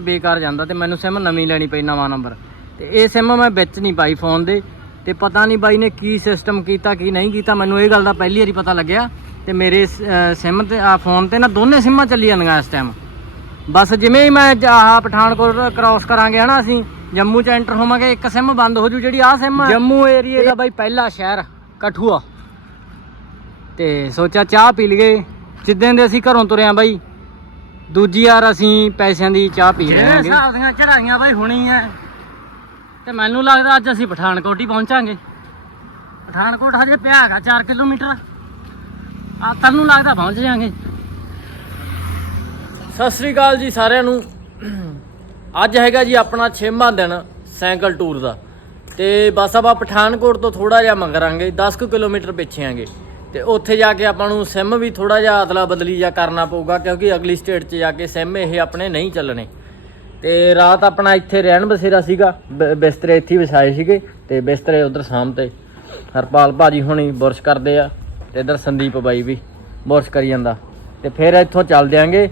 ਬੇਕਾਰ ਜਾਂਦਾ ਤੇ ਮੈਨੂੰ ਸਿਮ ਨਵੀਂ ਲੈਣੀ ਪਈ ਨਵਾਂ ਨੰਬਰ ਤੇ ਇਹ ਸਿਮ ਮੈਂ ਵਿੱਚ ਨਹੀਂ ਪਾਈ ਫੋਨ ਦੇ। ਤੇ ਪਤਾ ਨਹੀਂ ਬਾਈ ਨੇ ਕੀ ਸਿਸਟਮ ਕੀਤਾ ਕੀ ਨਹੀਂ ਕੀਤਾ। ਮੈਨੂੰ ਇਹ ਗੱਲ ਦਾ ਪਹਿਲੀ ਵਾਰੀ ਪਤਾ ਲੱਗਿਆ ਤੇ ਮੇਰੇ ਸਿਮ ਤੇ ਆ ਫੋਨ ਤੇ ਨਾ ਦੋਨੇ ਸਿਮਾਂ ਚੱਲੀ ਜਾਂਦੀਆਂ ਇਸ ਟਾਈਮ ਬਸ ਜਿਵੇਂ ਹੀ ਮੈਂ ਆਹ ਪਠਾਨਕੋਟ ਕ੍ਰਾਸ ਕਰਾਂਗੇ ਹਨਾ ਅਸੀਂ ਜੰਮੂ ਚ ਐਂਟਰ ਹੋਵਾਂਗੇ ਇੱਕ ਸਿਮ ਬੰਦ ਹੋ ਜੂ ਜਿਹੜੀ ਆਹ ਸਿਮ ਜੰਮੂ ਏਰੀਏ ਦਾ ਬਾਈ ਪਹਿਲਾ ਸ਼ਹਿਰ ਕਠੂਆ। ਤੇ ਸੋਚਿਆ ਚਾਹ ਪੀ ਲਈਏ। ਜਿੱਦਾਂ ਦੇ ਅਸੀਂ ਘਰੋਂ ਤੁਰੇ ਆਂ ਬਾਈ ਦੂਜੀ ਵਾਰ ਅਸੀਂ ਪੈਸਿਆਂ ਦੀ ਚਾਹ ਪੀ ਰਹੇ ਹਾਂਗੇ। ਹਿਸਾਬ ਦੀਆਂ ਚੜਾਈਆਂ ਬਾਈ ਹੁਣੀ ਐ। ਤੇ ਮੈਨੂੰ ਲੱਗਦਾ ਅੱਜ ਅਸੀਂ ਪਠਾਨਕੋਟ ਹੀ ਪਹੁੰਚਾਂਗੇ। ਪਠਾਨਕੋਟ ਹਜੇ ਪਿਆ ਹੈਗਾ 4 ਕਿਲੋਮੀਟਰ। ਆ ਤੁਹਾਨੂੰ ਲੱਗਦਾ ਪਹੁੰਚ ਜਾਾਂਗੇ। ਸਤਿ ਸ੍ਰੀ ਅਕਾਲ ਜੀ ਸਾਰਿਆਂ ਨੂੰ। ਅੱਜ ਹੈਗਾ ਜੀ ਆਪਣਾ 6ਵਾਂ ਦਿਨ ਸਾਈਕਲ ਟੂਰ ਦਾ। ਤੇ ਬਸ ਆਪਾਂ ਪਠਾਨਕੋਟ ਤੋਂ ਥੋੜਾ ਜਿਹਾ ਮੰਗਰਾਂਗੇ 10 ਕੁ ਕਿਲੋਮੀਟਰ ਪਿੱਛੇ ਆਂਗੇ। ਤੇ ਉੱਥੇ ਜਾ ਕੇ ਆਪਾਂ ਨੂੰ ਸਿਮ ਵੀ ਥੋੜਾ ਜਿਹਾ ਅਦਲਾ ਬਦਲੀ ਜਾਂ ਕਰਨਾ ਪਊਗਾ, ਕਿਉਂਕਿ ਅਗਲੀ ਸਟੇਟ 'ਚ ਜਾ ਕੇ ਸਿਮ ਇਹ ਆਪਣੇ ਨਹੀਂ ਚੱਲਣੇ। ਤੇ ਰਾਤ ਆਪਣਾ ਇੱਥੇ ਰਹਿਣ ਬਸੇਰਾ ਸੀਗਾ, ਬ- ਬਿਸਤਰੇ ਇੱਥੇ ਹੀ ਵਿਛਾਏ ਸੀਗੇ, ਤੇ ਬਿਸਤਰੇ ਉਧਰ ਸਾਹਮ ਤੇ ਹਰਪਾਲ ਭਾਜੀ ਹੁਣੀ ਬੁਰਸ਼ ਕਰਦੇ ਆ, ਤੇ ਇਧਰ ਸੰਦੀਪ ਬਾਈ ਵੀ ਬੁਰਸ਼ ਕਰੀ ਜਾਂਦਾ। ਤੇ ਫਿਰ ਇੱਥੋਂ ਚੱਲ ਦਿਆਂਗੇ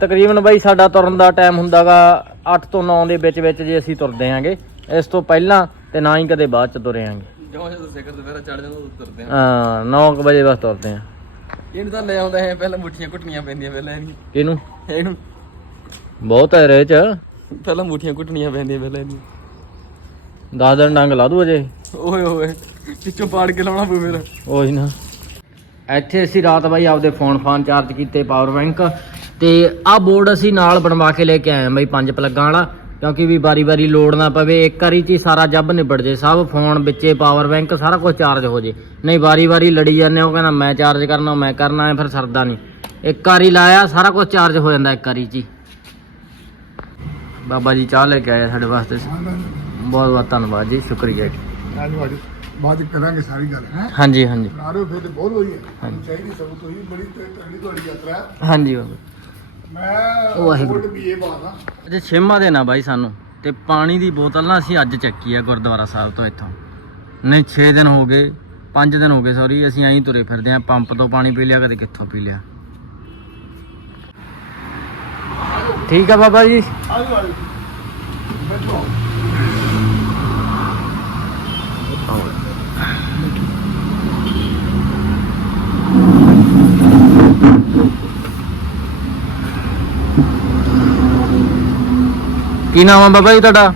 ਤਕਰੀਬਨ ਬਾਈ ਸਾਡਾ ਤੁਰਨ ਦਾ ਟਾਈਮ ਹੁੰਦਾਗਾ 8 ਤੋਂ 9 ਦੇ ਵਿੱਚ ਵਿੱਚ ਜੇ ਅਸੀਂ ਤੁਰਦੇ ਆਂਗੇ। ਇਸ ਤੋਂ ਪਹਿਲਾਂ ਤੇ ਨਾ ਹੀ ਕਦੇ ਬਾਅਦ ਚ ਤੁਰੇ ਆਂਗੇ। ਜਦੋਂ ਜਦੋਂ ਸਿਖਰ ਦੁਪਹਿਰਾ ਚੜ ਜਾਂਦਾ ਉਦੋਂ ਤੁਰਦੇ ਆ? ਹਾਂ 9 ਵਜੇ ਬਸ ਤੁਰਦੇ ਆਂ। ਇਹਨੂੰ ਤਾਂ ਲੈ ਆਉਂਦਾ ਹੈ ਪਹਿਲਾਂ ਮੁੱਠੀਆਂ ਘੁੱਟਣੀਆਂ ਪੈਂਦੀਆਂ ਪਹਿਲਾਂ ਇਹਨੂੰ। ਕਿਹਨੂੰ? ਇਹਨੂੰ। ਬਹੁਤ ਹੈ ਰੇ ਚ ਪਹਿਲਾਂ ਮੁੱਠੀਆਂ ਘੁੱਟਣੀਆਂ ਪੈਂਦੀਆਂ ਪਹਿਲਾਂ ਇਹਨੂੰ। 10 ਦਿਨ ਡੰਗ ਲਾ ਦੂ ਅਜੇ। ਓਏ ਓਏ ਪਿੱਛੋਂ ਪਾੜ ਕੇ ਲਾਉਣਾ ਪਊ ਉਹੀ ਨਾ। ਇੱਥੇ ਅਸੀਂ ਰਾਤ ਬਾਈ ਆਪਦੇ ਫੋਨ ਫਾਨ ਚਾਰਜ ਕੀਤੇ ਪਾਵਰ ਬੈਂਕ ਤੇ ਆਹ ਬੋਰਡ ਅਸੀਂ ਨਾਲ ਬਣਵਾ ਕੇ ਲੈ ਕੇ ਆਏ ਹਾਂ ਬਾਈ ਪੰਜ ਪਲੱਗਾਂ ਵਾਲਾ। ਕਿਉਂਕਿ ਵੀ ਵਾਰੀ-ਵਾਰੀ ਲੋਡ ਨਾ ਪਵੇ ਇੱਕ ਵਾਰੀ ਚ ਹੀ ਸਾਰਾ ਜੱਬ ਨਿਬੜ ਜੇ ਸਭ ਫੋਨ ਵਿੱਚੇ ਪਾਵਰ ਬੈਂਕ ਸਾਰਾ ਕੁਝ ਚਾਰਜ ਹੋ ਜੇ। ਨਹੀਂ ਵਾਰੀ-ਵਾਰੀ ਲੜੀ ਜਾਂਦੇ ਉਹ ਕਹਿੰਦਾ ਮੈਂ ਚਾਰਜ ਕਰਨਾ ਮੈਂ ਕਰਨਾ ਹੈ ਫਿਰ ਸਰਦਾ ਨਹੀਂ। ਇੱਕ ਵਾਰੀ ਲਾਇਆ ਸਾਰਾ ਕੁਝ ਚਾਰਜ ਹੋ ਜਾਂਦਾ ਇੱਕ ਵਾਰੀ ਚ ਹੀ। ਬਾਬਾ ਜੀ ਚਾਹ ਲੈ ਕੇ ਆਏ ਸਾਡੇ ਵਾਸਤੇ। ਬਹੁਤ ਬਹੁਤ ਧੰਨਵਾਦ ਜੀ ਸ਼ੁਕਰੀਆ ਜੀ। ਬਾਅਦ ਕਰਾਂਗੇ ਸਾਰੀ ਗੱਲ ਹੈ? ਹਾਂਜੀ ਹਾਂਜੀ। ਨਾਰੇ ਫਿਰ ਬਹੁਤ ਹੋਈ ਹੈ। ਚਾਹੀਦੀ ਸਭ ਤੋਂ ਹੀ ਬੜੀ ਤਗੜੀ ਤੁਹਾਡੀ ਯਾਤਰਾ ਹੈ। ਹਾਂਜੀ ਬਾਬਾ। ਮੈਂ ਵਾਹਿਗੁਰੂ। ਬੋਲਡ ਵੀ ਇਹ ਬਾਤ ਆ ਅੱਜ ਛੇਮਾ ਦੇਣਾ ਬਾਈ ਸਾਨੂੰ ਤੇ ਪਾਣੀ ਦੀ ਬੋਤਲ ਨਾ ਅਸੀਂ ਅੱਜ ਚੱਕੀ ਆ ਗੁਰਦੁਆਰਾ ਸਾਹਿਬ ਤੋਂ ਇੱਥੋਂ। ਨਹੀਂ 6 ਦਿਨ ਹੋ ਗਏ 5 ਦਿਨ ਹੋ ਗਏ ਸੌਰੀ ਅਸੀਂ ਐਂ ਤੁਰੇ ਫਿਰਦੇ ਆ ਪੰਪ ਤੋਂ ਪਾਣੀ ਪੀ ਲਿਆ ਕਦੇ ਕਿੱਥੋਂ ਪੀ ਲਿਆ। ਠੀਕ ਆ ਬਾਬਾ ਜੀ? ਅੱਜ ਵਾਲੀ ਬੈਠੋ। ਕੀ ਨਾਮ ਆ ਬਾਬਾ ਜੀ ਤੁਹਾਡਾ?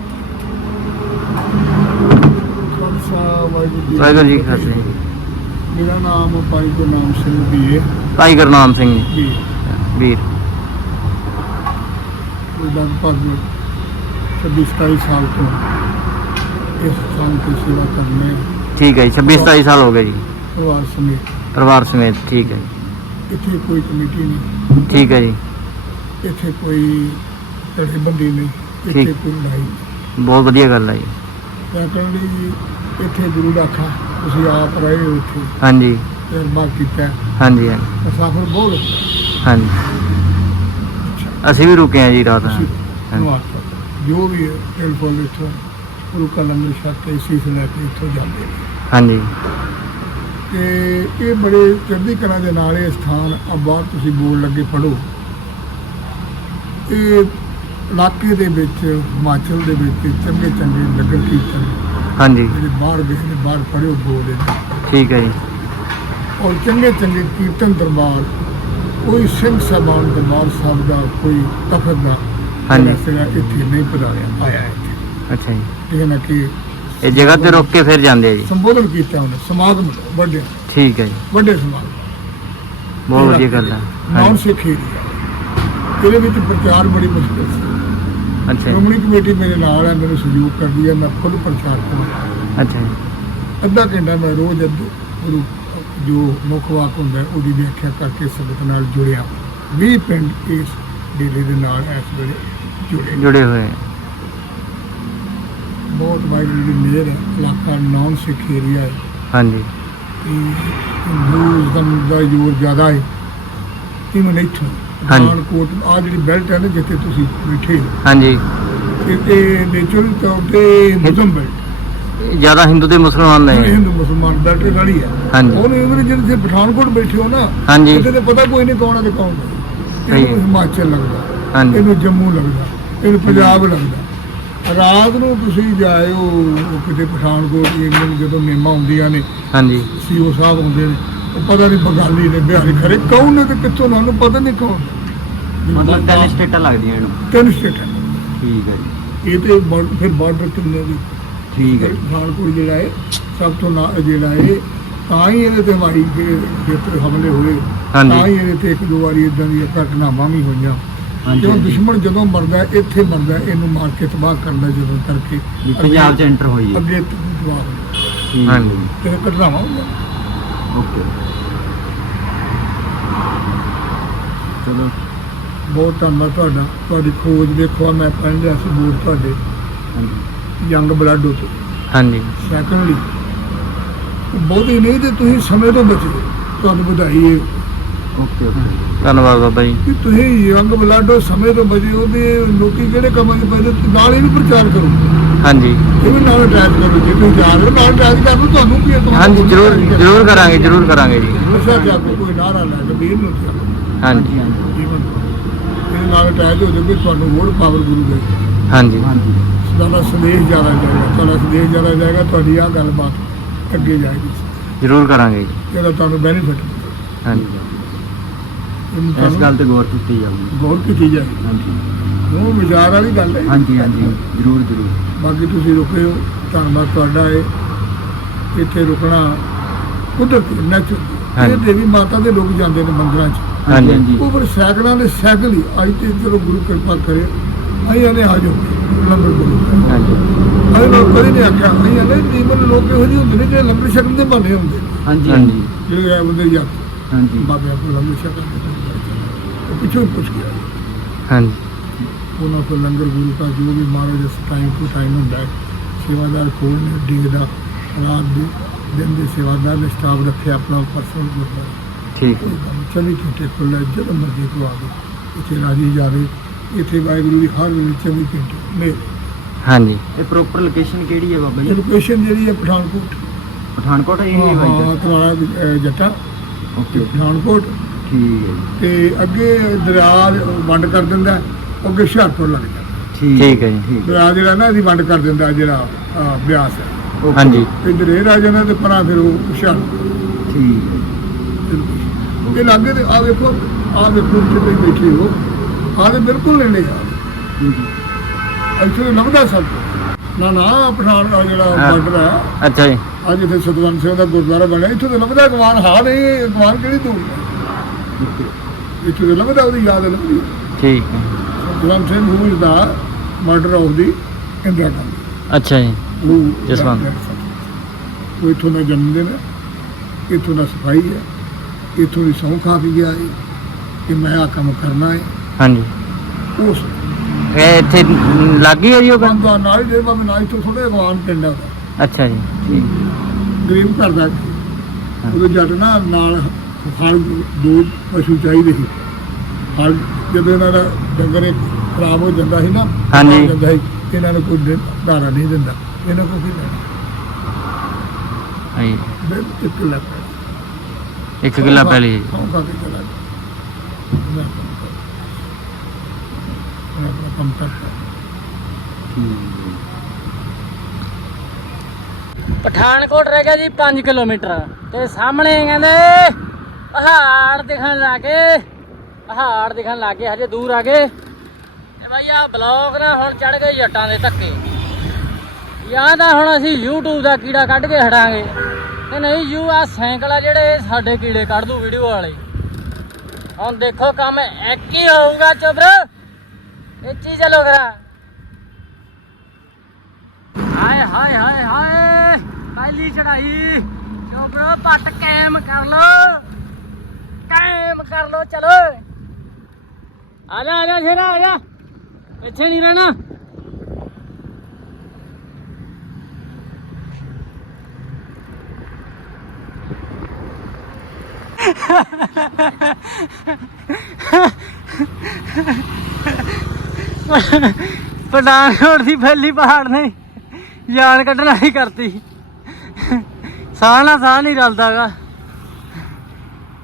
ਵਾਹਿਗੁਰੂ ਜੀ ਕੀ ਖਾਲਸਾ ਮੇਰਾ ਨਾਮ ਭਾਈ ਗੁਰਨਾਮ ਸਿੰਘ ਵੀ ਹੈ ਭਾਈ ਗੁਰਨਾਮ ਸਿੰਘ। ਜੀ ਵੀਰ ਲਗਭਗ 26 27 ਸਾਲ ਤੋਂ ਇਸ ਕੰਮ ਦੀ ਸੇਵਾ ਕਰਨੇ ਠੀਕ ਹੈ ਜੀ 26 27 ਸਾਲ ਹੋ ਗਏ ਜੀ। ਪਰਿਵਾਰ ਸਮੇਤ। ਪਰਿਵਾਰ ਸਮੇਤ ਠੀਕ ਹੈ ਇੱਥੇ ਕੋਈ ਕਮੇਟੀ ਨਹੀਂ। ਠੀਕ ਹੈ ਜੀ। ਇੱਥੇ ਕੋਈ ਧੜੇਬੰਦੀ ਨਹੀਂ। ਇੱਥੇ ਠੀਕ। ਬਹੁਤ ਵਧੀਆ ਗੱਲ ਹੈ ਜੀ। ਮੈਂ ਕਹਿੰਦੀ ਜੀ ਇੱਥੇ ਗੁਰੂ ਦਾ ਆਖਾ ਤੁਸੀਂ ਆਪ ਰਹੇ ਹੋ ਇੱਥੇ। ਹਾਂਜੀ। ਤਜਰਬਾ ਕੀਤਾ। ਹਾਂਜੀ ਹਾਂਜੀ। ਮੁਸਾਫਰ ਬਹੁਤ ਹਾਂਜੀ। ਅਸੀਂ ਵੀ ਰੁਕੇ ਆ ਜੀ ਰਾਤ ਤੁਸੀਂ ਹਾਂਜੀ। ਧੰਨਵਾਦ ਕਰਦਾ। ਜੋ ਵੀ ਟੈਲੀਫੋਨ ਇੱਥੋਂ। ਗੁਰੂ ਕਾ ਲੰਗਰ ਛਕ ਕੇ ਸੀਸ ਲੈ ਕੇ ਇੱਥੋਂ ਜਾਂਦੇ ਨੇ। ਹਾਂਜੀ। ਤੇ ਇਹ ਬੜੇ ਚੜ੍ਹਦੀ ਕਲਾ ਦੇ ਨਾਲ ਇਹ ਸਥਾਨ ਆ। ਬਾਹਰ ਤੁਸੀਂ ਬੋਲ ਲੱਗੇ ਪੜੋ ਇਹ ਇਲਾਕੇ ਦੇ ਵਿੱਚ ਹਿਮਾਚਲ ਦੇ ਵਿੱਚ ਚੰਗੇ ਚੰਗੇ ਨਗਰ ਕੀਰਤਨ ਹਾਂਜੀ। ਜਿਹੜੇ ਬਾਹਰ ਨੇ ਬਾਹਰ ਪੜਿਓ ਬੋਲਦੇ ਠੀਕ ਹੈ ਜੀ। ਔਰ ਚੰਗੇ ਚੰਗੇ ਕੀਰਤਨ ਦਰਬਾਰ ਕੋਈ ਸਿੰਘ ਸਭਾਨ ਦਰਬਾਰ ਸਾਹਿਬ ਦਾ ਕੋਈ ਤਖਤ ਦਾ ਹਾਂਜੀ। ਸੀਗਾ ਇੱਥੇ ਨਹੀਂ ਪਧਾਰਿਆ ਆਇਆ ਇੱਥੇ। ਅੱਛਾ ਜੀ। ਇਹ ਨਾ ਕਿ ਇਹ ਜਗ੍ਹਾ ਤੇ ਰੁਕ ਕੇ ਫਿਰ ਜਾਂਦੇ ਆ ਜੀ। ਸੰਬੋਧਨ ਕੀਤਾ ਉਹਨੇ ਸਮਾਗਮ ਵੱਡੇ ਠੀਕ ਹੈ ਜੀ। ਵੱਡੇ ਸਮਾਗਮ। ਬਹੁਤ ਵਧੀਆ ਗੱਲ ਹੈ ਨਾਮ ਸਿੱਖ ਇਹਦੇ ਵਿੱਚ ਪ੍ਰਚਾਰ ਬੜੀ ਮੁਸ਼ਕਿਲ ਸੀ। ਅੱਛਾ ਜੀ। ਸ਼੍ਰੋਮਣੀ ਕਮੇਟੀ ਮੇਰੇ ਨਾਲ ਹੈ ਮੈਨੂੰ ਸਹਿਯੋਗ ਕਰਦੀ ਹੈ ਮੈਂ ਖੁਦ ਪ੍ਰਚਾਰ ਕਰਾਂ। ਅੱਛਾ ਜੀ। ਅੱਧਾ ਘੰਟਾ ਮੈਂ ਰੋਜ਼ ਅੱਧ ਗੁਰੂ ਜੋ ਮੁੱਖ ਵਾਕ ਹੁੰਦਾ ਹੈ, ਉਹਦੀ ਵਿਆਖਿਆ ਕਰਕੇ ਸੰਗਤ ਨਾਲ ਜੁੜਿਆ। 20 ਪਿੰਡ ਇਸ ਡੇਰੇ ਦੇ ਨਾਲ ਇਸ ਵੇਲੇ ਜੁੜੇ ਨੇ। ਜੁੜੇ ਹੋਏ। ਆ। ਬਹੁਤ ਵਾਹਿਗੁਰੂ ਦੀ ਮਿਹਰ ਹੈ ਇਲਾਕਾ ਨਾਨ ਸਿੱਖ ਏਰੀਆ ਹੈ। ਹਾਂਜੀ। ਤੇ ਹਿੰਦੂਜ਼ਮ ਦਾ ਜੋਰ ਜ਼ਿਆਦਾ ਹੈ। ਇਵਨ ਇੱਥੋਂ ਹਾਂਜੀ। ਪਠਾਨਕੋਟ ਆ ਜਿਹੜੀ ਬੈਲਟ ਹੈ ਨਾ ਜਿੱਥੇ ਤੁਸੀਂ ਬੈਠੇ ਹੋ, ਹਾਂਜੀ। ਇਹ ਨੇਚਰਲ ਤੌਰ ਤੇ ਮੁਸਲਮ ਬੈਲਟ ਜ਼ਿਆਦਾ ਹਿੰਦੂ ਤੇ ਮੁਸਲਮਾਨ ਨੇ ਇਹ ਹਿੰਦੂ ਮੁਸਲਮਾਨ ਬੈਲਟ ਵਾਲੀ ਹੈ ਹਾਂਜੀ। ਉਹਨੂੰ ਇਵਨ ਜਿਹੜੇ ਪਠਾਨਕੋਟ ਬੈਠੇ ਹੋ ਨਾ ਹਾਂਜੀ। ਇੱਥੇ ਤੇ ਪਤਾ ਕੋਈ ਨਹੀਂ ਕੌਣ ਹੈ ਤੇ ਕੌਣ ਨਹੀਂ। ਸਹੀ ਹੈ। ਇਹਨੂੰ ਹਿਮਾਚਲ ਲੱਗਦਾ। ਹਾਂਜੀ। ਇਹਨੂੰ ਜੰਮੂ ਲੱਗਦਾ। ਇਹ ਪੰਜਾਬ ਲੱਗਦਾ। ਰਾਤ ਨੂੰ ਤੁਸੀਂ ਜਾਇਓ ਕਿਤੇ ਪਠਾਨਕੋਟ ਜਦੋਂ ਮੇਮਾ ਆਉਂਦੀਆਂ ਨੇ ਹਾਂਜੀ। ਸੀਓ ਸਾਹਿਬ ਹੁੰਦੇ ਨੇ ਪਤਾ ਨਹੀਂ ਬੰਗਾਲੀ ਨੇ ਬਿਹਾਰੀ ਖਰੇ ਕੌਣ ਨੇ ਤੇ ਕਿੱਥੋਂ ਨਾ ਉਹਨੂੰ ਪਤਾ ਨਹੀਂ ਕੌਣ। ਮਤਲਬ ਤਿੰਨ ਸਟੇਟਾਂ ਲੱਗਦੀਆਂ ਇਹਨੂੰ। ਤਿੰਨ ਸਟੇਟ। ਠੀਕ ਹੈ ਜੀ। ਇਹ ਤੇ ਫਿਰ ਬਾਰਡਰ ਕਿੰਨੇ ਦੀ ਠੀਕ ਹੈ ਜੀ। ਪਠਾਨਕੋਟ ਜਿਹੜਾ ਹੈ ਸਭ ਤੋਂ ਨਾ ਜਿਹੜਾ ਹੈ ਤਾਂ ਹੀ ਇਹਦੇ ਤੇ ਹਵਾਈ ਜਿਹੜੇ ਖੇਤਰ ਹਮਲੇ ਹੋਏ। ਹਾਂਜੀ। ਤਾਂ ਹੀ ਇਹਦੇ ਤੇ ਇੱਕ ਦੋ ਵਾਰੀ ਇਦਾਂ ਦੀਆਂ ਘਟਨਾਵਾਂ ਵੀ ਹੋਈਆਂ। ਹਾਂਜੀ। ਦੁਸ਼ਮਣ ਜਦੋਂ ਮਰਦਾ ਹੈ, ਇੱਥੇ ਮਰਦਾ ਹੈ, ਇਹਨੂੰ ਮਾਰ ਕੇ ਤਬਾਹ ਕਰਦਾ ਜਦੋਂ ਕਰਕੇ ਵੀ ਪੰਜਾਬ ਚ ਐਂਟਰ ਹੋਈ ਹੈ। ਅੱਗੇ ਤਬਾਹ ਹੋਇਆ। ਠੀਕ ਹੈ ਹਾਂਜੀ। ਇਹ ਘਟਨਾਵਾਂ ਹੋਈਆਂ। ਓਕੇ। ਚਲੋ। ਬਹੁਤ ਧੰਨਵਾਦ ਤੁਹਾਡਾ। ਤੁਹਾਡੀ ਖੋਜ ਵੇਖੋ ਮੈਂ ਪੜ੍ਹ ਰਿਹਾ ਸੀ ਬੋਰਡ ਤੁਹਾਡੇ। ਹਾਂਜੀ। ਯੰਗ ਬਲੱਡ ਉਤੇ। ਹਾਂਜੀ। ਸੈਕੰਡਲੀ ਬਹੁਤੀ ਨਹੀਂ ਤੇ ਤੁਸੀਂ ਸਮੇਂ ਤੋਂ ਬਚੇ। ਤੁਹਾਨੂੰ ਵਧਾਈ ਹੈ ਓਕੇ ਓਕੇ। ਧੰਨਵਾਦ ਬਾਬਾ ਜੀ। ਕਿ ਤੁਸੀਂ ਯੰਗ ਬਲੱਡ ਹੋ ਸਮੇਂ ਤੋਂ ਬਚੇ ਉਹਦੇ ਲੋਕੀ ਕਿਹੜੇ ਕੰਮਾਂ 'ਚ ਨੇ ਤੇ ਨਾਲ ਇਹ ਵੀ ਪ੍ਰਚਾਰ ਕਰੋ। ਹਾਂਜੀ। ਇਹ ਵੀ ਨਾਲ ਅਟੈਚ ਕਰੋ। ਜੇ ਤੁਸੀਂ ਜਾ ਰਹੇ ਹੋ ਨਾਲ ਅਟੈਚ ਕਰ ਲਓ ਤੁਹਾਨੂੰ ਹੈ ਤੁਹਾਨੂੰ ਹਾਂਜੀ ਜਰੂਰ ਜਰੂਰ ਕਰਾਂਗੇ ਜਰੂਰ ਕਰਾਂਗੇ ਜੀ। ਨਸ਼ਾ ਜਾਗੋ ਕੋਈ ਨਾਰਾ ਲੈ ਕੇ ਵੀਰ ਨੂੰ ਹਾਂਜੀ। ਜੀਵਨ ਇਹਦੇ ਨਾਲ ਅਟੈਚ ਹੋ ਜਾਓਗੇ ਤੁਹਾਨੂੰ ਹੋਰ ਪਾਵਰ ਗੁਰੂ ਦੇ। ਹਾਂਜੀ। ਹਾਂਜੀ। ਤੁਹਾਡਾ ਸੰਦੇਸ਼ ਜ਼ਿਆਦਾ ਜਾਏਗਾ। ਤੁਹਾਡਾ ਸੰਦੇਸ਼ ਜ਼ਿਆਦਾ ਜਾਏਗਾ ਤੁਹਾਡੀ ਆ ਗੱਲਬਾਤ ਅੱਗੇ ਜਾਏਗੀ। ਜਰੂਰ ਕਰਾਂਗੇ ਜੀ। ਇਹਦਾ ਤੁਹਾਨੂੰ ਬੈਨੀਫਿਟ ਹਾਂਜੀ। ਇਸ ਗੱਲ ਤੇ ਗੌਰ ਕੀਤੀ ਜਾਊਗੀ। ਗੌਰ ਕੀਤੀ ਜਾਏਗੀ। ਹਾਂਜੀ। ਉਹ ਵਿਚਾਰ ਵਾਲੀ ਗੱਲ ਹੈ। ਹਾਂਜੀ ਹਾਂਜੀ। ਜ਼ਰੂਰ ਜ਼ਰੂਰ। ਬਾਕੀ ਤੁਸੀਂ ਰੁਕੇ ਹੋ। ਧੰਨਵਾਦ ਤੁਹਾਡਾ ਹੈ ਇੱਥੇ ਰੁਕਣਾ ਕੁਦਰਤੀ ਨੈਚੁਰਲ। ਇਹ ਦੇਵੀ ਮਾਤਾ ਦੇ ਲੋਕ ਜਾਂਦੇ ਨੇ ਮੰਦਰਾਂ 'ਚ। ਹਾਂਜੀ। ਉਹ ਫਿਰ ਸਾਈਕਲਾਂ ਦੇ ਸਾਈਕਲ ਹੀ। ਅੱਜ ਤੇ ਚਲੋ ਗੁਰੂ ਕਿਰਪਾ ਕਰੇ। ਅਸੀਂ ਆਨੇ ਆ ਜਾਓ। ਲੰਬਰ ਗੁਰੂ ਹਾਂਜੀ। ਅਸੀਂ ਲੋਕ ਕਦੇ ਨਹੀਂ ਆਖਿਆ। ਅਸੀਂ ਆਨੇ ਜੀਵਨ ਲੋਕ ਇਹੋ ਜਿਹੇ ਹੁੰਦੇ ਨੇ ਜਿਹੜੇ ਲੰਬਰ ਸ਼ਕਲ ਦੇ ਬਣੇ ਹੁੰਦੇ ਨੇ। ਹਾਂਜੀ। ਹਾਂਜੀ। ਹਾਂਜੀ ਜਿਹੜੇ ਆ ਬੰਦੇ ਯਾਰ ਹਾਂਜੀ। ਬਾਬੇ ਕੋਲ ਲੰਬਰ ਸ਼ਕਲ ਦੇ ਬੰਦੇ ਉਹ ਪਿੱਛੋਂ ਹੀ ਪੁੱਛ ਗਿਆ। ਹਾਂਜੀ। ਉਹਨਾਂ ਕੋਲ ਲੰਗਰ ਗੁਰੂ ਦਾ ਜੋ ਵੀ ਮਹਾਰਾਜ ਟਾਈਮ ਟੂ ਟਾਈਮ ਹੁੰਦਾ ਹੈ। ਸੇਵਾਦਾਰ ਕੋਲ ਨੇ ਡਿੱਗਦਾ ਰਾਤ ਦੇ ਦਿਨ ਦੇ ਸੇਵਾਦਾਰ ਨੇ ਸਟਾਫ ਰੱਖਿਆ ਆਪਣਾ ਪਰਸਨਲ ਗੁਰਦੁਆਰਾ। ਠੀਕ। ਚੌਵੀ ਘੰਟੇ ਖੁੱਲ੍ਹਾ ਜਦੋਂ ਮਰਜ਼ੀ ਕੋ ਆ ਗਏ ਇੱਥੇ ਰਾਜੀ ਜਾਵੇ ਇੱਥੇ ਵਾਹਿਗੁਰੂ ਦੀ ਹਰ ਵੇਲੇ ਚੌਵੀ ਘੰਟੇ ਨੇ ਹਾਂਜੀ। ਇਹ ਪ੍ਰੋਪਰ ਲੋਕੇਸ਼ਨ ਕਿਹੜੀ ਹੈ ਬਾਬਾ ਜੀ? ਲੋਕੇਸ਼ਨ ਜਿਹੜੀ ਹੈ ਪਠਾਨਕੋਟ। ਪਠਾਨਕੋਟ ਇਹ ਹਾਂ ਹੀ ਬਾਈ ਤੁਹਾਡਾ ਅਹ, ਜੱਟਾ। ਓਕੇ। ਪਠਾਨਕੋਟ। ਠੀਕ ਹੈ ਤੇ ਅੱਗੇ ਦਰਿਆ ਵੰਡ ਕਰ ਦਿੰਦਾ ਹੈ, ਅੱਗੇ ਹੁਸ਼ਿਆਰਪੁਰ ਲੱਗ ਜਾਂਦਾ। ਠੀਕ ਹੈ ਜੀ। ਠੀਕ ਹੈ। ਦਰਿਆ ਜਿਹੜਾ ਨਾ ਇਹਦੀ ਵੰਡ ਕਰ ਦਿੰਦਾ ਜਿਹੜਾ ਬਿਆਸ ਹੈ। ਹਾਂਜੀ। ਇੱਧਰ ਇਹ ਰਾਜਾ ਨੇ ਤੇ ਪਰਾਂ ਫਿਰ ਉਹ ਹੁਸ਼ਿਆਰਪੁਰ। ਠੀਕ ਹੈ। ਇਹ ਲਾਗੇ ਤੇ ਆ ਵੇਖੋ ਆ ਵੇਖੋ ਤੁਸੀਂ ਬੈਠੇ ਹੋ ਆਹ ਤੇ ਬਿਲਕੁਲ ਨੇੜੇ ਆ। ਜੀ ਇੱਥੇ ਲੰਘਦਾ ਸਭ। ਨਾ ਨਾ ਪਠਾਨ ਦਾ ਜਿਹੜਾ। ਬਾਰਡਰ ਹੈ ਅੱਛਾ ਜੀ। ਅੱਜ ਇੱਥੇ ਸਤਵੰਤ ਸਿੰਘ ਦਾ ਗੁਰਦੁਆਰਾ ਬਣਿਆ। ਇੱਥੋਂ ਤੇ ਲੰਘਦਾ ਗਵਾਨ ਹਾਂ ਨਹੀਂ। ਗਵਾਨ ਕਿਹੜੀ ਦੂਰ ਇੱਥੇ ਤੇ ਲੰਘਦਾ ਉਹਦੀ ਯਾਦ ਲੱਗਦੀ ਠੀਕ ਹੈ। Satwant Singh who is the murder of the Indira Gandhi. ਅੱਛਾ ਜੀ। ਜਸਵੰਤ। ਉਹ ਇੱਥੋਂ ਦਾ ਜਨਮ ਦਿਨ ਹੈ ਇੱਥੋਂ ਦਾ ਸਫ਼ਾਈ ਹੈ ਇੱਥੋਂ ਦੀ ਸਹੁੰ ਖਾ ਕੇ ਗਿਆ ਹੈ ਕਿ ਮੈਂ ਆ ਕੰਮ ਕਰਨਾ ਹੈ ਹਾਂਜੀ। ਉਸ ਇਹ ਇੱਥੇ ਲੱਗੀ ਹੈ ਜੀ ਉਹ ਕੰਮ? ਬੰਦਾ ਨਾਲ ਹੀ ਦੇ ਬਾਬੇ ਨਾਲ ਇੱਥੋਂ ਥੋੜੇ ਗਵਾਨ ਪਿੰਡ ਆ। ਉਹਦਾ। ਅੱਛਾ ਜੀ। ਠੀਕ ਗਰੀਬ ਘਰ ਦਾ। ਉਹਦੇ ਜੱਟ ਨਾ ਨਾਲ ਹਲ ਦੋ ਪਸ਼ੂ ਚਾਹੀਦੇ ਸੀ। ਹਲ ਜਦੋਂ ਇਹਨਾਂ ਦਾ ਡੰਗਰ ਇੱਕ ਖਰਾਬ ਹੋ ਜਾਂਦਾ ਸੀ ਨਾ ਹਾਂਜੀ। ਹੋ ਜਾਂਦਾ ਸੀ, ਇਹਨਾਂ ਨੂੰ ਕੋਈ ਧਾਰਾ ਨਹੀਂ ਦਿੰਦਾ। ਇਹਨਾਂ ਕੋਲ ਕੀ ਲੈਣਾ? ਹਾਂਜੀ। ਬਿਲ ਇੱਕ ਲੱਖ। ਇੱਕ ਕਿੱਲਾ ਪਹਿਲੀ ਜੀ ਖਾਂ ਖਾ ਕੇ ਚਲਾ ਗਿਆ ਮੈਂ ਕੰਮ ਕਰ- ਮੈਂ ਆਪਣਾ ਕੰਮ ਕਰਦਾ। ਠੀਕ ਹੈ। ਪਠਾਨਕੋਟ ਰਹਿ ਗਿਆ ਜੀ 5 ਕਿਲੋਮੀਟਰ ਤੇ ਸਾਹਮਣੇ ਕਹਿੰਦੇ ਪਹਾੜ ਦਿਖਣ ਲੱਗੇ। ਪਹਾੜ ਦਿਖਣ ਲੱਗੇ ਹਜੇ ਦੂਰ ਆ ਗਏ। ਤੇ ਬਾਈ ਆ ਬਲੌਗ ਨਾ ਹੁਣ ਚੜ ਗਏ ਜੱਟਾਂ ਦੇ ਧੱਕੇ। ਜਾਂ ਤਾਂ ਹੁਣ ਅਸੀਂ YouTube ਦਾ ਕੀੜਾ ਕੱਢ ਕੇ ਹਟਾਂਗੇ। ਤੇ ਨਹੀਂ, ਯੂ ਆ ਸਾਈਕਲ ਆ ਜਿਹੜੇ ਸਾਡੇ ਕੀੜੇ ਕੱਢ ਦੂ ਵੀਡੀਓ ਵਾਲੇ। ਹੁਣ ਦੇਖੋ ਕੰਮ ਇੱਕ ਹੀ ਹੋਊਗਾ ਚੁਬਰ ਇਹ ਚੀਜ਼ ਚਲੋ ਹਾਏ ਹਾਏ ਹਾਏ ਹਾਏ, ਪਹਿਲੀ ਚੜਾਈ ਚੋਬਰੋ ਪੱਟ ਕੈਮ ਕਰ ਲੋ ਕੈਮ ਕਰ ਲੋ ਚਲੋ। ਆ ਜਾ ਆ ਜਾ, ਸ਼ੇਰਾ, ਆ ਜਾ। ਪਿੱਛੇ ਨਹੀਂ ਰਹਿਣਾ। ਪਠਾਨਕੋਟ ਦੀ ਫੈਲੀ ਪਹਾੜ ਨੇ ਜਾਨ ਕੱਢਣਾ ਹੀ ਕਰਤੀ। ਸਾਹ ਨਾਲ ਸਾਹ ਨਹੀਂ ਰਲਦਾਗਾ।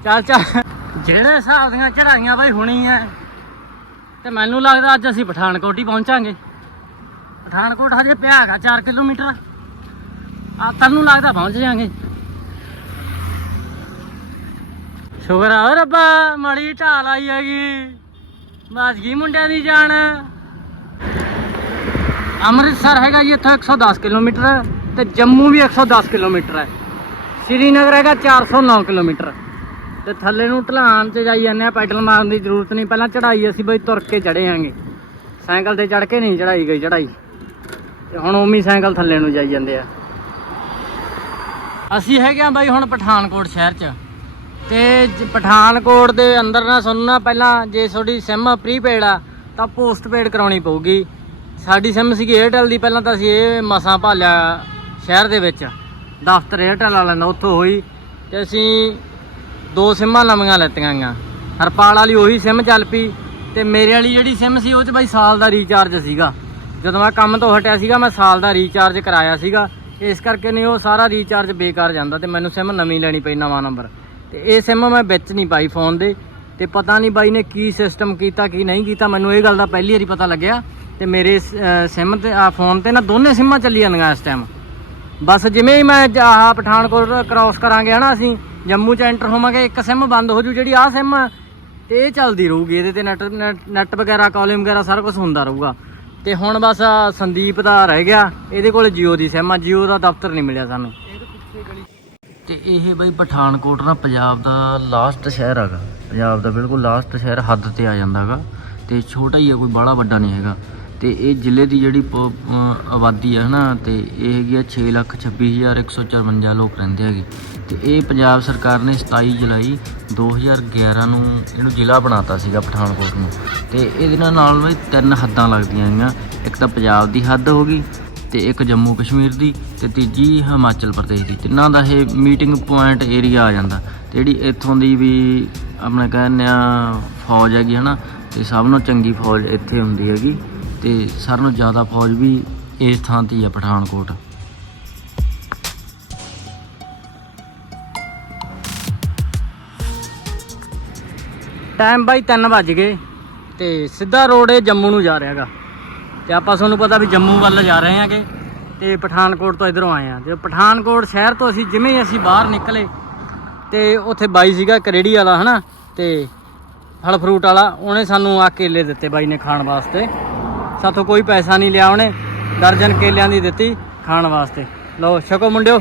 ਚੱਲ ਚੱਲ। ਜਿਹੜੇ ਹਿਸਾਬ ਦੀਆਂ ਚੜਾਈਆਂ ਬਾਈ ਹੁਣੀ ਐ ਤੇ ਮੈਨੂੰ ਲੱਗਦਾ ਅੱਜ ਅਸੀਂ ਪਠਾਨਕੋਟ ਹੀ ਪਹੁੰਚਾਂਗੇ। ਪਠਾਨਕੋਟ ਹਜੇ ਪਿਆ ਹੈਗਾ 4 ਕਿਲੋਮੀਟਰ। ਆ ਤੈਨੂੰ ਲੱਗਦਾ ਪਹੁੰਚ ਜਾਾਂਗੇ ਸ਼ੁਕਰ ਆ ਓ ਰੱਬਾ, ਮਾੜੀ ਢਾਲ ਆਈ ਹੈਗੀ। ਬਸ ਗਈ ਮੁੰਡਿਆਂ ਦੀ ਜਾਨ। ਅੰਮ੍ਰਿਤਸਰ ਹੈਗਾ ਜੀ ਇੱਥੋਂ 110 ਕਿਲੋਮੀਟਰ ਤੇ ਜੰਮੂ ਵੀ 110 ਕਿਲੋਮੀਟਰ ਹੈ। ਸ੍ਰੀਨਗਰ ਹੈਗਾ 409 ਕਿਲੋਮੀਟਰ। ਤੇ ਥੱਲੇ ਨੂੰ ਢਲਾਨ ਤੇ ਜਾਈ ਜਾਂਦੇ ਆ, ਪੈਡਲ ਮਾਰਨ ਦੀ ਜ਼ਰੂਰਤ ਨਹੀਂ। ਪਹਿਲਾਂ ਚੜਾਈ ਅਸੀਂ ਬਈ ਤੁਰ ਕੇ ਚੜੇ ਆਂਗੇ। ਸਾਈਕਲ ਤੇ ਚੜ ਕੇ ਨਹੀਂ ਚੜਾਈ ਗਈ ਚੜਾਈ ਤੇ ਹੁਣ ਉਮੀ ਸਾਈਕਲ ਥੱਲੇ ਨੂੰ ਜਾਈ ਜਾਂਦੇ ਆ। ਅਸੀਂ ਹੈਗੇ ਆ ਬਾਈ ਹੁਣ ਪਠਾਨਕੋਟ ਸ਼ਹਿਰ 'ਚ। ਤੇ ਜ- ਪਠਾਨਕੋਟ ਦੇ ਅੰਦਰ ਨਾ ਸਾਨੂੰ ਨਾ ਪਹਿਲਾਂ ਜੇ ਤੁਹਾਡੀ ਸਿਮ ਪ੍ਰੀਪੇਡ ਆ, ਤਾਂ ਪੋਸਟਪੇਡ ਕਰਾਉਣੀ ਪਊਗੀ। ਸਾਡੀ ਸਿਮ ਸੀਗੀ 에ਅਰਟੈਲ ਦੀ, ਪਹਿਲਾਂ ਤਾਂ ਅਸੀਂ ਇਹ ਮਸਾਂ ਭਾਲਿਆ ਸ਼ਹਿਰ ਦੇ ਵਿੱਚ। ਦਫ਼ਤਰ 에ਅਰਟੈਲ ਵਾਲਿਆਂ ਦਾ ਉੱਥੋਂ ਹੋਈ ਤੇ ਅਸੀਂ ਦੋ ਸਿਮਾਂ ਨਵੀਆਂ ਲੈਤੀਆਂ ਗੀਆਂ ਹਰਪਾਲ ਵਾਲੀ ਉਹੀ ਸਿਮ ਚੱਲ ਪਈ ਤੇ ਮੇਰੇ ਵਾਲੀ ਜਿਹੜੀ ਸਿਮ ਸੀ, ਉਹ 'ਚ ਬਾਈ ਸਾਲ ਦਾ ਰੀਚਾਰਜ ਸੀਗਾ। ਜਦੋਂ ਮੈਂ ਕੰਮ ਤੋਂ ਹਟਿਆ ਸੀਗਾ, ਮੈਂ ਸਾਲ ਦਾ ਰੀਚਾਰਜ ਕਰਾਇਆ ਸੀਗਾ। ਇਸ ਕਰਕੇ ਨਹੀਂ, ਉਹ ਸਾਰਾ ਰੀਚਾਰਜ ਬੇਕਾਰ ਜਾਂਦਾ ਤੇ ਮੈਨੂੰ ਸਿਮ ਨਵੀਂ ਲੈਣੀ ਪਈ, ਨਵਾਂ ਨੰਬਰ ਤੇ ਇਹ ਸਿਮ ਮੈਂ ਵਿੱਚ ਨਹੀਂ ਪਾਈ ਫੋਨ ਦੇ ਤੇ ਪਤਾ ਨਹੀਂ ਬਾਈ ਨੇ ਕੀ ਸਿਸਟਮ ਕੀਤਾ, ਕੀ ਨਹੀਂ ਕੀਤਾ, ਮੈਨੂੰ ਇਹ ਗੱਲ ਦਾ ਪਹਿਲੀ ਵਾਰੀ ਪਤਾ ਲੱਗਿਆ ਤੇ ਮੇਰੇ ਸਿਮ ਤੇ ਆ ਫੋਨ ਤੇ ਨਾ ਦੋਨੇ ਸਿਮਾਂ ਚੱਲੀ ਜਾਂਦੀਆਂ ਇਸ ਟਾਈਮ ਬਸ ਜਿਵੇਂ ਹੀ ਮੈਂ ਆਹ ਪਠਾਨਕੋਟ ਕ੍ਰਾਸ ਕਰਾਂਗੇ ਹਨਾ ਅਸੀਂ, ਜੰਮੂ ਚ ਐਂਟਰ ਹੋਵਾਂਗੇ, ਇੱਕ ਸਿਮ ਬੰਦ ਹੋ ਜੂ, ਜਿਹੜੀ ਆਹ ਸਿਮ ਆ ਤੇ ਇਹ ਚੱਲਦੀ ਰਹੂਗੀ, ਇਹਦੇ ਤੇ ਨੈਟ ਨੈਟ ਵਗੈਰਾ ਕਾਲਿੰਗ ਵਗੈਰਾ ਸਾਰਾ ਕੁਝ ਹੁੰਦਾ ਰਹੂਗਾ। ਤੇ ਹੁਣ ਬਸ ਸੰਦੀਪ ਦਾ ਰਹਿ ਗਿਆ, ਇਹਦੇ ਕੋਲ ਜੀਓ ਦੀ ਸਿਮ ਆ ਜੀਓ ਦਾ ਦਫ਼ਤਰ ਨਹੀਂ ਮਿਲਿਆ ਸਾਨੂੰ। ਤੇ ਇਹ ਬਈ ਪਠਾਨਕੋਟ ਨਾ ਪੰਜਾਬ ਦਾ ਲਾਸਟ ਸ਼ਹਿਰ ਹੈਗਾ। ਪੰਜਾਬ ਦਾ ਬਿਲਕੁਲ ਲਾਸਟ ਸ਼ਹਿਰ ਹੱਦ ਤੇ ਆ ਜਾਂਦਾ ਹੈਗਾ ਤੇ ਛੋਟਾ ਹੀ ਹੈ ਕੋਈ ਬਾਹਲਾ ਵੱਡਾ ਨਹੀਂ ਹੈਗਾ। ਤੇ ਇਹ ਜ਼ਿਲ੍ਹੇ ਦੀ ਜਿਹੜੀ ਪ- ਅਮ ਆਬਾਦੀ ਹੈ ਨਾ ਤੇ ਇਹ ਹੈਗੀ ਆ 626154 ਲੋਕ ਰਹਿੰਦੇ ਹੈਗੇ। ਤੇ ਇਹ ਪੰਜਾਬ ਸਰਕਾਰ ਨੇ 27 ਜੁਲਾਈ 2011 ਨੂੰ ਇਹਨੂੰ ਜ਼ਿਲ੍ਹਾ ਬਣਾਤਾ ਸੀਗਾ ਪਠਾਨਕੋਟ ਨੂੰ। ਤੇ ਇਹਦੇ ਨਾਲ ਨਾਲ ਬਈ ਤਿੰਨ ਹੱਦਾਂ ਲੱਗਦੀਆਂ ਹੈਗੀਆਂ। ਇੱਕ ਤਾਂ ਪੰਜਾਬ ਦੀ ਹੱਦ ਹੋ ਗਈ ਤੇ ਇੱਕ ਜੰਮੂ ਕਸ਼ਮੀਰ ਦੀ ਤੇ ਤੀਜੀ ਹਿਮਾਚਲ ਪ੍ਰਦੇਸ਼ ਦੀ। ਤਿੰਨਾਂ ਦਾ ਇਹ ਮੀਟਿੰਗ ਪੁਆਇੰਟ ਏਰੀਆ ਆ ਜਾਂਦਾ। ਤੇ ਜਿਹੜੀ ਇੱਥੋਂ ਦੀ ਵੀ ਆਪਣੇ ਕਹਿੰਦੇ ਆ ਫੌਜ ਹੈਗੀ ਹਨਾ, ਤੇ ਸਭ ਨੂੰ ਚੰਗੀ ਫੌਜ ਇੱਥੇ ਹੁੰਦੀ ਹੈਗੀ। ਤੇ ਸਾਰਿਆਂ ਨੂੰ ਜ਼ਿਆਦਾ ਫੌਜ ਵੀ ਇਸ ਥਾਂ ਤੇ ਹੀ ਆ, ਪਠਾਨਕੋਟ। ਟਾਈਮ ਬਾਈ 3 ਵੱਜ ਗਏ ਤੇ ਸਿੱਧਾ ਰੋਡ ਇਹ ਜੰਮੂ ਨੂੰ ਜਾ ਰਿਹਾਗਾ ਤੇ ਆਪਾਂ ਤੁਹਾਨੂੰ ਪਤਾ ਵੀ ਜੰਮੂ ਵੱਲ ਜਾ ਰਹੇ ਹਾਂਗੇ ਤੇ ਪਠਾਨਕੋਟ ਤੋਂ ਇਧਰੋਂ ਆਏ ਆ। ਤੇ ਪਠਾਨਕੋਟ ਸ਼ਹਿਰ ਤੋਂ ਅਸੀਂ ਜਿਵੇਂ ਹੀ ਅਸੀਂ ਬਾਹਰ ਨਿਕਲੇ ਤੇ ਉੱਥੇ ਬਾਈ ਸੀਗਾ ਕਰੇੜੀ ਵਾਲਾ ਹਨਾ? ਤੇ ਫਲ ਫਰੂਟ ਵਾਲਾ ਉਹਨੇ ਸਾਨੂੰ ਆ ਕੇਲੇ ਦਿੱਤੇ ਬਾਈ ਨੇ ਖਾਣ ਵਾਸਤੇ। ਸਾਥੋਂ ਕੋਈ ਪੈਸਾ ਨਹੀਂ ਲਿਆ ਉਹਨੇ ਦਰਜਨ ਕੇਲਿਆਂ ਦੀ ਦਿੱਤੀ ਖਾਣ ਵਾਸਤੇ। ਲਓ ਛਕੋ ਮੁੰਡਿਓ।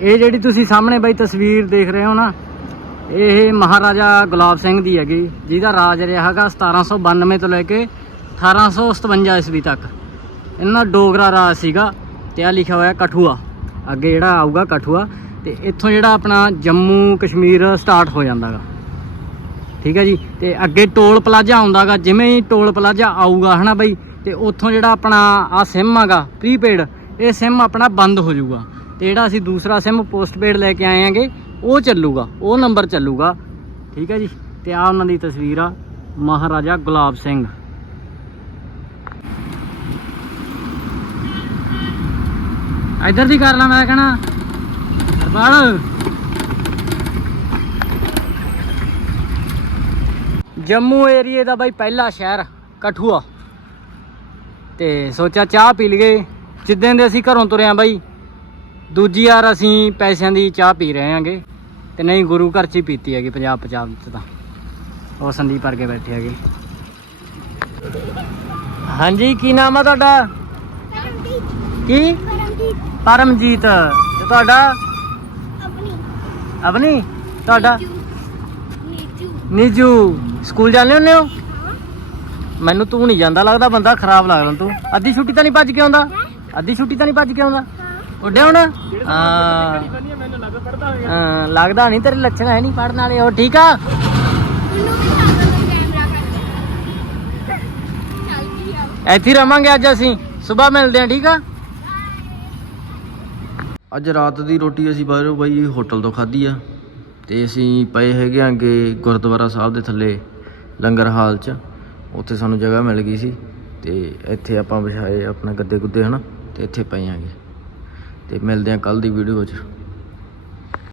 ਇਹ ਜਿਹੜੀ ਤੁਸੀਂ ਸਾਹਮਣੇ ਬਾਈ ਤਸਵੀਰ ਦੇਖ ਰਹੇ ਹੋ ਨਾ ਇਹ ਮਹਾਰਾਜਾ ਗੁਲਾਬ ਸਿੰਘ ਦੀ ਹੈਗੀ। ਜਿਹਦਾ ਰਾਜ ਰਿਹਾ ਹੈਗਾ 1792 ਤੋਂ ਲੈ ਕੇ 1857 ਈਸਵੀ ਤੱਕ। ਇਹਨਾਂ ਦਾ ਡੋਗਰਾ ਰਾਜ ਸੀਗਾ ਤੇ ਆ ਲਿਖਿਆ ਹੋਇਆ ਕਠੂਆ। ਅੱਗੇ ਜਿਹੜਾ ਆਊਗਾ ਕਠੂਆ ਤੇ ਇੱਥੋਂ ਜਿਹੜਾ ਆਪਣਾ ਜੰਮੂ ਕਸ਼ਮੀਰ ਸਟਾਰਟ ਹੋ ਜਾਂਦਾਗਾ। ਠੀਕ ਹੈ ਜੀ? ਤੇ ਅੱਗੇ ਟੋਲ ਪਲਾਜ਼ਾ ਆਉਂਦਾਗਾ, ਜਿਵੇਂ ਹੀ ਟੋਲ ਪਲਾਜ਼ਾ ਆਊਗਾ, ਹਨਾ ਬਈ? ਤੇ ਉੱਥੋਂ ਜਿਹੜਾ ਆਪਣਾ ਆ ਸਿਮ ਹੈਗਾ ਪ੍ਰੀਪੇਡ ਇਹ ਸਿਮ ਆਪਣਾ ਬੰਦ ਹੋ ਜਾਊਗਾ। ਤੇ ਜਿਹੜਾ ਅਸੀਂ ਦੂਸਰਾ ਸਿਮ ਪੋਸਟਪੇਡ ਲੈ ਕੇ ਆਏ ਆਂਗੇ ਉਹ ਚੱਲੂਗਾ, ਉਹ ਨੰਬਰ ਚੱਲੂਗਾ। ਠੀਕ ਹੈ ਜੀ? ਤੇ ਆ ਉਹਨਾਂ ਦੀ ਤਸਵੀਰ ਆ, ਮਹਾਰਾਜਾ ਗੁਲਾਬ ਸਿੰਘ। ਇੱਧਰ ਦੀ ਕਰ ਲਾ ਮੈਂ ਕਹਣਾ। ਹਰਪਾਲ। ਜੰਮੂ ਏਰੀਏ ਦਾ ਬਾਈ ਪਹਿਲਾ ਸ਼ਹਿਰ, ਕਠੂਆ। ਤੇ ਸੋਚਿਆ ਚਾਹ ਪੀ ਲਈਏ। ਜਿੱਦਾਂ ਦੇ ਅਸੀਂ ਘਰੋਂ ਤੁਰੇ ਆਂ ਬਾਈ, ਦੂਜੀ ਵਾਰ ਅਸੀਂ ਪੈਸਿਆਂ ਦੀ ਚਾਹ ਪੀ ਰਹੇ ਆਂਗੇ ਤੇ ਨਹੀਂ ਗੁਰੂ ਘਰ ਚ ਹੀ ਪੀਤੀ ਹੈਗੀ ਪੰਜਾਬ ਪੰਜਾਬ ਚ ਤਾਂ। ਉਹ ਸੰਦੀਪ ਵਰਗੇ ਬੈਠੇ ਹੈਗੇ। ਹਾਂਜੀ ਕੀ ਨਾਮ ਆ ਤੁਹਾਡਾ? ਕੀ? ਪਰਮਜੀਤ। ਤੇ ਤੁਹਾਡਾ? ਅਵਨੀ। ਤੁਹਾਡਾ? ਨੀਜੂ। ਸਕੂਲ ਜਾਂਦੇ ਹੁੰਦੇ ਹੋ? ਮੈਨੂੰ ਤੂੰ ਨਹੀਂ ਜਾਂਦਾ ਲੱਗਦਾ ਬੰਦਾ ਖਰਾਬ ਲੱਗਦਾ ਤੂੰ। ਅੱਧੀ ਛੁੱਟੀ ਤਾਂ ਨਹੀਂ ਭੱਜ ਕੇ ਆਉਂਦਾ? ਅੱਧੀ ਛੁੱਟੀ ਤਾਂ ਨਹੀਂ ਭੱਜ ਕੇ ਆਉਂਦਾ? ਉੱਡਿਆ ਹੁਣ? ਹਾਂ। ਹਾਂ, ਲੱਗਦਾ ਨਹੀਂ ਤੇਰੇ ਲੱਛਣ ਹੈ ਨਹੀਂ ਪੜਨ ਵਾਲੇ ਹੋ ਠੀਕ ਆ? ਇੱਥੇ ਰਵਾਂਗੇ ਅੱਜ ਅਸੀਂ। ਸਵੇਰ ਮਿਲਦੇ ਹਾਂ ਠੀਕ ਆ? ਅੱਜ ਰਾਤ ਦੀ ਰੋਟੀ ਅਸੀਂ ਬਾਹਰੋਂ ਬਾਈ ਹੋਟਲ ਤੋਂ ਖਾਧੀ ਆ ਤੇ ਅਸੀਂ ਪਏ ਹੈਗੇ ਆਂਗੇ ਗੁਰਦੁਆਰਾ ਸਾਹਿਬ ਦੇ ਥੱਲੇ ਲੰਗਰ ਹਾਲ 'ਚ। ਉੱਥੇ ਸਾਨੂੰ ਜਗ੍ਹਾ ਮਿਲ ਗਈ ਸੀ ਤੇ ਇੱਥੇ ਆਪਾਂ ਵਿਛਾਏ ਆਪਣਾ ਗੱਦੇ ਗੁੱਦੇ ਹਨਾ? ਤੇ ਇੱਥੇ ਪਏ ਆਂਗੇ। ਤੇ ਮਿਲਦੇ ਆ ਕੱਲ ਦੀ ਵੀਡੀਓ 'ਚ